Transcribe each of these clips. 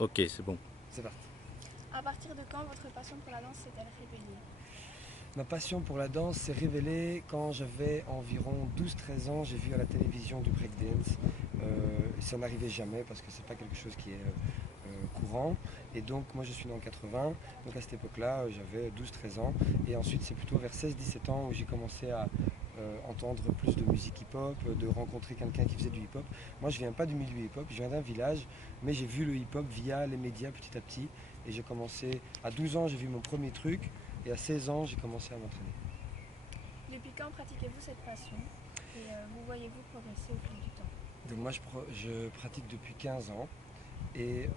Ok, c'est bon. C'est parti. À partir de quand votre passion pour la danse s'est-elle révélée? Ma passion pour la danse s'est révélée quand j'avais environ 12-13 ans. J'ai vu à la télévision du breakdance. Ça n'arrivait jamais parce que c'est pas quelque chose qui est courant. Et donc moi je suis né en 80. Donc à cette époque-là, j'avais 12-13 ans. Et ensuite c'est plutôt vers 16-17 ans où j'ai commencé à entendre plus de musique hip-hop, de rencontrer quelqu'un qui faisait du hip-hop. Moi je viens pas du milieu hip-hop, je viens d'un village, mais j'ai vu le hip-hop via les médias petit à petit. Et j'ai commencé, à 12 ans j'ai vu mon premier truc. Et à 16 ans, j'ai commencé à m'entraîner. Depuis quand pratiquez-vous cette passion et vous voyez-vous progresser au fil du temps? Donc moi, je pratique depuis 15 ans. Et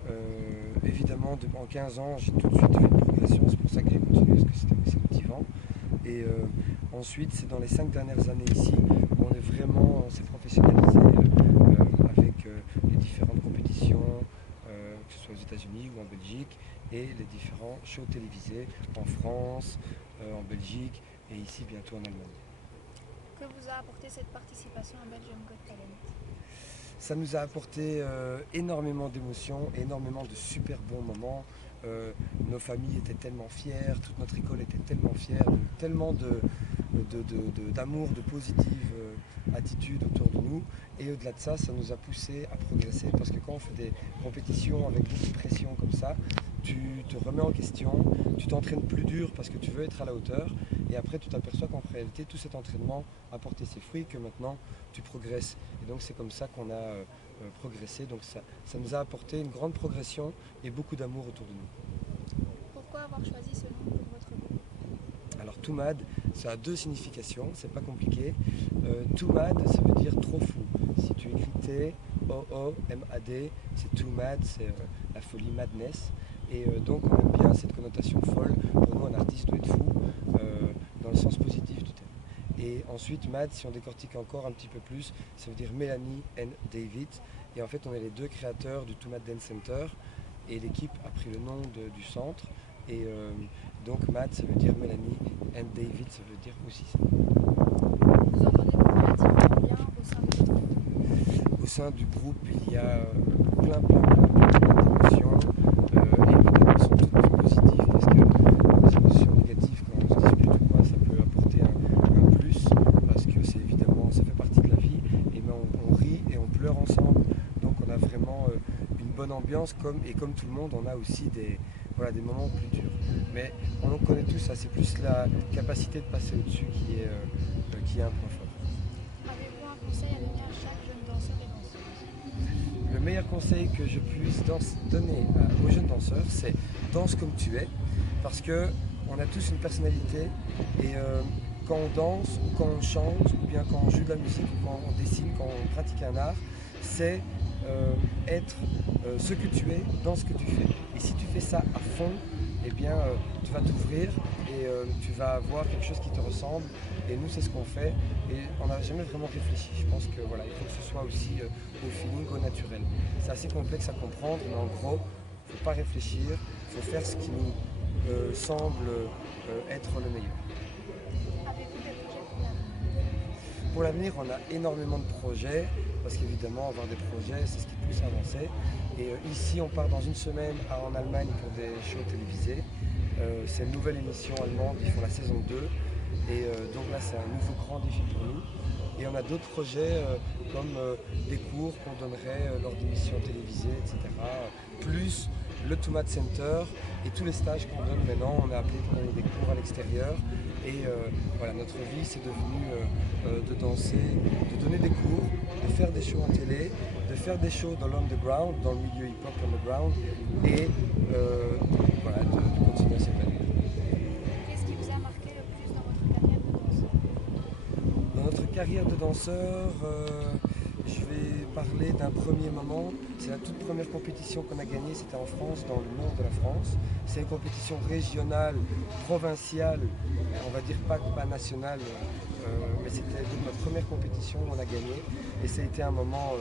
évidemment, en 15 ans, j'ai tout de suite vu une progression. C'est pour ça que j'ai continué, parce que c'était assez motivant. Et ensuite, c'est dans les 5 dernières années ici, où on s'est professionnalisé avec les différentes compétitions, que ce soit aux États-Unis ou en Belgique, et les différents shows télévisés en France, en Belgique et ici bientôt en Allemagne. Que vous a apporté cette participation à Belgium Got Talent? Ça nous a apporté énormément d'émotions, énormément de super bons moments. Nos familles étaient tellement fières, toute notre école était tellement fière, tellement d'amour, de positive attitude autour de nous. Et au-delà de ça, ça nous a poussé à progresser parce que quand on fait des compétitions avec beaucoup de pression comme ça, tu te remets en question, tu t'entraînes plus dur parce que tu veux être à la hauteur. Et après, tu t'aperçois qu'en réalité, tout cet entraînement a porté ses fruits, que maintenant, tu progresses. Et donc, c'est comme ça qu'on a progressé. Donc, ça nous a apporté une grande progression et beaucoup d'amour autour de nous. Pourquoi avoir choisi ce nom pour votre groupe? Alors, Toumad, ça a deux significations, c'est pas compliqué. Toumad, ça veut dire trop fou. Si tu écris T-O-O-M-A-D, c'est Toumad, c'est la folie, madness. Et donc, on aime bien cette connotation folle. Pour nous, un artiste doit être fou dans le sens positif du terme. Et ensuite, Mad, si on décortique encore un petit peu plus, ça veut dire Mélanie and David. Et en fait, on est les deux créateurs du Toumad Dance Center. Et l'équipe a pris le nom du centre. Et donc, Mad, ça veut dire Mélanie, and David, ça veut dire aussi ça. Vous entendez-vous relativement bien au sein de votre groupe? Au sein du groupe, il y a plein d'émotions. Et évidemment, elles sont toutes positives parce que les émotions négatives, quand on se dispute ou quoi, ça peut apporter un plus parce que c'est évidemment, ça fait partie de la vie. Et ben, on rit et on pleure ensemble. Donc, on a vraiment une bonne ambiance. Et comme tout le monde, on a aussi des moments plus durs. Mais on en connaît tous ça, c'est plus la capacité de passer au-dessus qui est un point fort. Avez-vous un conseil à donner à chaque jeune danseur et danseuse? Le meilleur conseil que je puisse donner aux jeunes danseurs, c'est danse comme tu es, parce que on a tous une personnalité et quand on danse ou quand on chante ou bien quand on joue de la musique ou quand on dessine, quand on pratique un art, c'est être ce que tu es dans ce que tu fais. Et si tu fais ça à fond, eh bien tu vas t'ouvrir et tu vas avoir quelque chose qui te ressemble. Et nous, c'est ce qu'on fait. Et on n'a jamais vraiment réfléchi. Je pense que voilà, il faut que ce soit aussi au feeling, au naturel. C'est assez complexe à comprendre, mais en gros, il ne faut pas réfléchir, il faut faire ce qui nous semble être le meilleur. Avez-vous des projets pour l'avenir? Pour l'avenir, on a énormément de projets, parce qu'évidemment, avoir des projets, c'est ce qui pousse à avancer. Et ici, on part dans une semaine en Allemagne pour des shows télévisés. C'est une nouvelle émission allemande, ils font la saison 2. Et donc là, c'est un nouveau grand défi pour nous. Et on a d'autres projets comme des cours qu'on donnerait lors d'émissions télévisées, etc. Plus le Toumad Center et tous les stages qu'on donne maintenant. On est appelé pour donner des cours à l'extérieur. Et voilà, notre vie, c'est devenu de danser, de donner des cours, de faire des shows en télé, de faire des shows dans l'underground, dans le milieu hip-hop underground, et voilà, de continuer à s'épanouir. Qu'est-ce qui vous a marqué le plus dans votre carrière de danseur? Dans notre carrière de danseur, je vais parler d'un premier moment. C'est la toute première compétition qu'on a gagnée, c'était en France, dans le nord de la France. C'est une compétition régionale, provinciale, on va dire pas nationale, mais c'était notre première compétition où on a gagné. Et ça a été un moment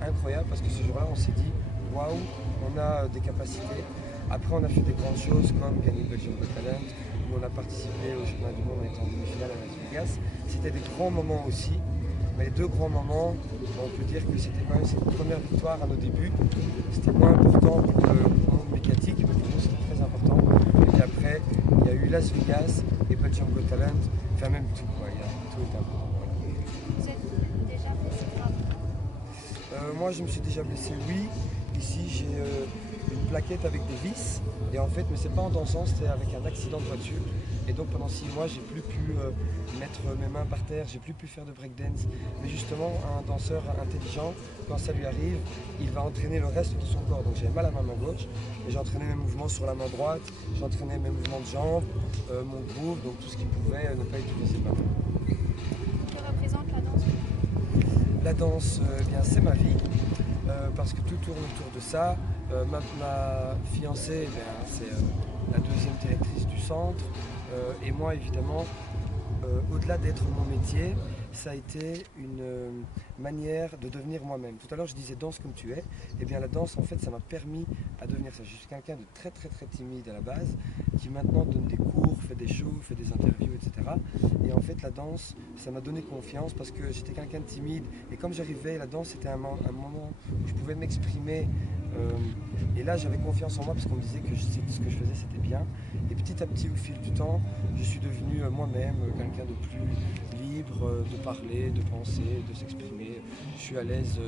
incroyable parce que ce jour-là, on s'est dit, waouh, on a des capacités. Après, on a fait des grandes choses comme gagner Belgium Got Talent, où on a participé au championnat du monde en étant en demi-finale à Las Vegas. C'était des grands moments aussi. Mais les deux grands moments, on peut dire que c'était quand même cette première victoire à nos débuts. C'était moins important pour Las Vegas et Belgium Got Talent, enfin même tout quoi, il y a tout est un peu. Voilà. Vous êtes déjà blessé grave? Moi je me suis déjà blessé, oui. Ici j'ai une plaquette avec des vis et en fait, mais c'est pas en dansant, c'était avec un accident de voiture. Et donc pendant 6 mois, j'ai plus pu mettre mes mains par terre, j'ai plus pu faire de breakdance. Mais justement, un danseur intelligent, quand ça lui arrive, il va entraîner le reste de son corps. Donc j'avais mal à ma main gauche, et j'ai entraîné mes mouvements sur la main droite, j'ai entraîné mes mouvements de jambes, mon groove, donc tout ce qui pouvait ne pas utiliser ma main. Que représente la danse? La danse, eh bien, c'est ma vie, parce que tout tourne autour de ça. Ma fiancée, eh bien, c'est la deuxième directrice du centre. Et moi, évidemment, au-delà d'être mon métier, ça a été une manière de devenir moi-même. Tout à l'heure, je disais danse comme tu es. Et bien, la danse, en fait, ça m'a permis à devenir ça. Je suis quelqu'un de très, très, très timide à la base, qui maintenant donne des cours, fait des shows, fait des interviews, etc. Et en fait, la danse, ça m'a donné confiance parce que j'étais quelqu'un de timide. Et comme j'arrivais, la danse, c'était un moment où je pouvais m'exprimer. Et là, j'avais confiance en moi parce qu'on me disait que ce que je faisais, c'était bien. Et petit à petit, au fil du temps, je suis devenu moi-même quelqu'un de plus libre, de parler, de penser, de s'exprimer. Je suis à l'aise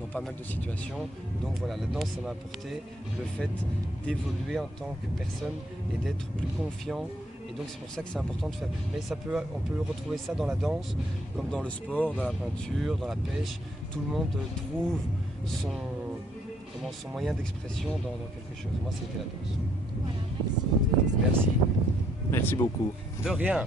dans pas mal de situations. Donc voilà, la danse, ça m'a apporté le fait d'évoluer en tant que personne et d'être plus confiant. Et donc c'est pour ça que c'est important de faire. Mais on peut retrouver ça dans la danse, comme dans le sport, dans la peinture, dans la pêche. Tout le monde trouve son moyen d'expression dans quelque chose. Moi, c'était la danse. Voilà, merci. Merci. Merci beaucoup. De rien.